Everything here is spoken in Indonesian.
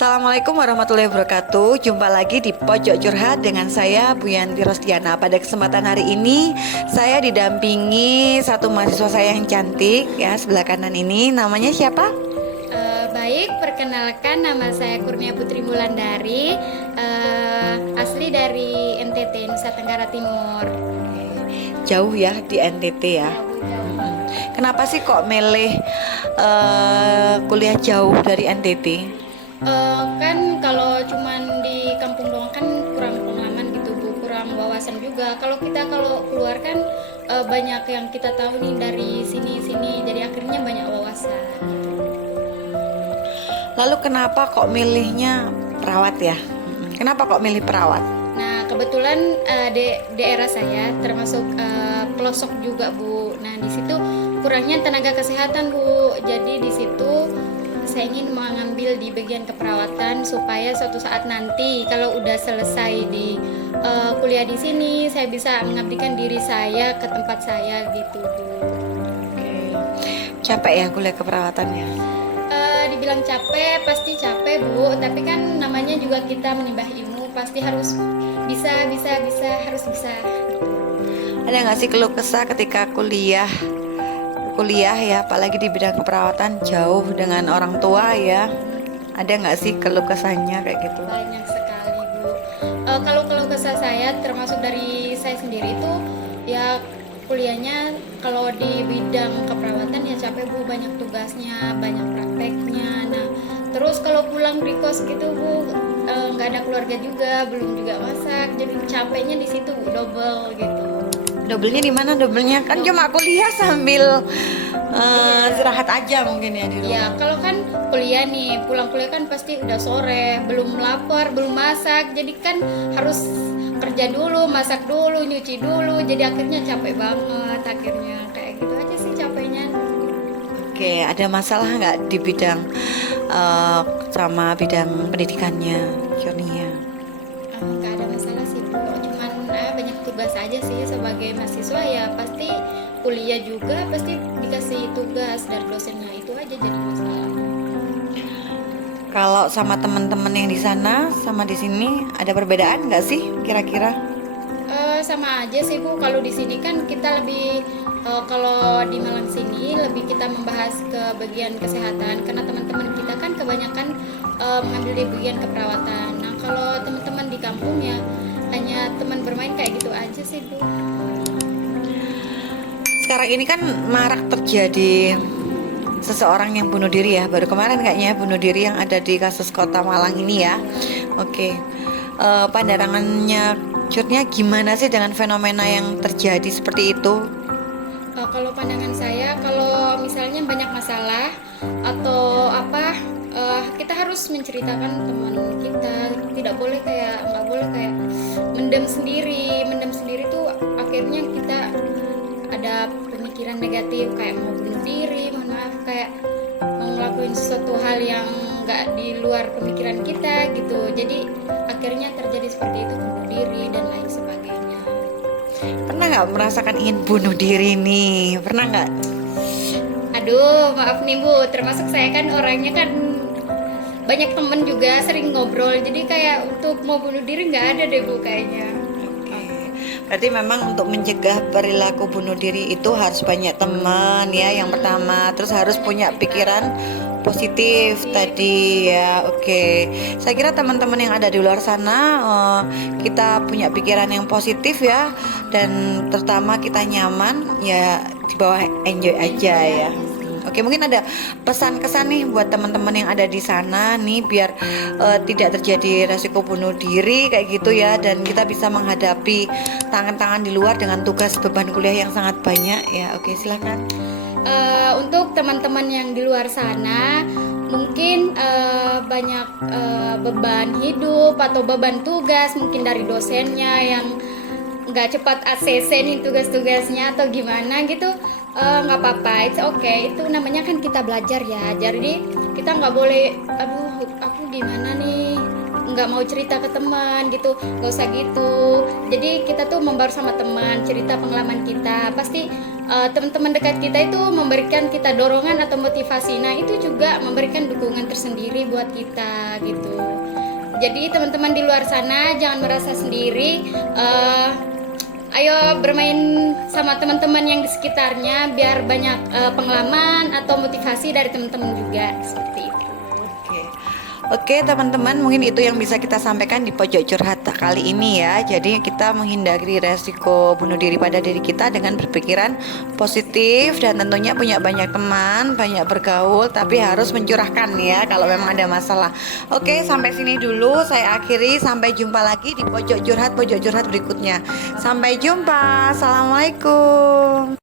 Assalamualaikum warahmatullahi wabarakatuh. Jumpa lagi di Pojok Curhat dengan saya Bu Yanti Rosdiana. Pada kesempatan hari ini saya didampingi satu mahasiswa saya yang cantik ya, sebelah kanan ini. Namanya siapa? Baik, perkenalkan nama saya Kurnia Putri Wulandari, asli dari NTT, Nusa Tenggara Timur. Jauh ya di NTT ya. Jauh-jauh. Kenapa sih kok milih kuliah jauh dari NTT? Kan kalau cuman di kampung doang kan kurang pengalaman gitu Bu, kurang wawasan juga. Kalau keluar kan banyak yang kita tahu nih dari sini-sini, jadi akhirnya banyak wawasan. Lalu kenapa kok milihnya perawat ya? Kenapa kok milih perawat? Nah, kebetulan daerah saya termasuk pelosok juga, Bu. Nah, di situ kurangnya tenaga kesehatan, Bu. Jadi di situ saya ingin mengambil di bagian keperawatan supaya suatu saat nanti kalau udah selesai di kuliah di sini, saya bisa mengabdikan diri saya ke tempat saya gitu, Bu. Capek ya kuliah keperawatannya? Dibilang capek, pasti capek, Bu. Tapi kan namanya juga kita menimba ilmu, pasti harus harus bisa. Ada nggak sih keluh kesah ketika kuliah ya, apalagi di bidang keperawatan jauh dengan orang tua ya? Ada nggak sih keluh kesahnya kayak gitu? Banyak sekali, Bu. Kalau keluh kesah saya termasuk dari saya sendiri itu ya kuliahnya kalau di bidang keperawatan ya capek, Bu, banyak tugasnya, banyak prakteknya. Nah, terus kalau pulang di kos gitu, Bu, nggak ada keluarga juga, belum juga masak, jadi capeknya di situ, Bu, double gitu. Dobelnya di mana? Dobelnya kan cuma kuliah sambil istirahat aja mungkin ya di rumah. Ya, kalau kan kuliah nih, pulang kuliah kan pasti udah sore, belum lapar, belum masak, jadi kan harus kerja dulu, masak dulu, nyuci dulu, jadi akhirnya capek banget, akhirnya kayak gitu aja sih capeknya. Oke, ada masalah nggak di bidang sama bidang pendidikannya, Kurnia? Nggak ada masalah sih, Bu, cuman banyak tugas aja sih sebagai mahasiswa ya pasti kuliah juga pasti dikasih tugas dari dosennya, itu aja jadi masalah. Kalau sama teman-teman yang di sana sama di sini ada perbedaan nggak sih kira-kira? Sama aja sih, Bu. Kalau di sini kan kita lebih kalau di Malang sini lebih kita membahas ke bagian kesehatan karena teman-teman kita kan kebanyakan mengambil di bagian keperawatan. Nah, kalau teman-teman di kampung ya hanya teman bermain kayak gitu aja sih, Bu. Sekarang ini kan marak terjadi seseorang yang bunuh diri ya, baru kemarin kayaknya bunuh diri yang ada di kasus Kota Malang ini ya. Oke. Pandangannya Curnya gimana sih dengan fenomena yang terjadi seperti itu? Kalau pandangan saya, kalau misalnya banyak masalah atau apa, kita harus menceritakan teman kita. Tidak boleh kayak nggak boleh kayak mendem sendiri. Mendem sendiri tuh akhirnya kita ada pemikiran negatif kayak mau bunuh diri, mohon maaf, kayak mau ngelakuin sesuatu hal yang nggak di luar pemikiran kita gitu. Jadi akhirnya terjadi seperti itu, bunuh diri dan lain sebagainya. Pernah nggak merasakan ingin bunuh diri nih? Pernah nggak? Aduh, maaf nih, Bu, termasuk saya kan orangnya kan banyak temen juga sering ngobrol, jadi kayak untuk mau bunuh diri nggak ada deh, Bu, kayaknya. Oke. Berarti memang untuk mencegah perilaku bunuh diri itu harus banyak teman ya, yang pertama. Terus harus punya pikiran positif tadi ya. Oke. Saya kira teman-teman yang ada di luar sana, kita punya pikiran yang positif ya, dan terutama kita nyaman ya, di bawah enjoy aja ya. Oke, mungkin ada pesan-kesan nih buat teman-teman yang ada di sana nih biar tidak terjadi resiko bunuh diri kayak gitu ya, dan kita bisa menghadapi tangan-tangan di luar dengan tugas beban kuliah yang sangat banyak ya. Oke, silakan. Untuk teman-teman yang di luar sana mungkin banyak beban hidup atau beban tugas mungkin dari dosennya yang nggak cepat ACC nih tugas-tugasnya atau gimana gitu, nggak apa-apa, it's okay, itu namanya kan kita belajar ya, jadi kita nggak boleh aduh aku gimana nih, nggak mau cerita ke teman gitu, nggak usah gitu. Jadi kita tuh membaur sama teman, cerita pengalaman kita, pasti teman-teman dekat kita itu memberikan kita dorongan atau motivasi. Nah, itu juga memberikan dukungan tersendiri buat kita gitu. Jadi teman-teman di luar sana jangan merasa sendiri. Ayo bermain sama teman-teman yang di sekitarnya biar banyak pengalaman atau motivasi dari teman-teman juga seperti itu. Oke. Oke teman-teman, mungkin itu yang bisa kita sampaikan di pojok curhat kali ini ya. Jadi kita menghindari resiko bunuh diri pada diri kita dengan berpikiran positif dan tentunya punya banyak teman, banyak bergaul, tapi harus mencurahkan ya kalau memang ada masalah. Oke, sampai sini dulu saya akhiri. Sampai jumpa lagi di pojok curhat berikutnya. Sampai jumpa. Assalamualaikum.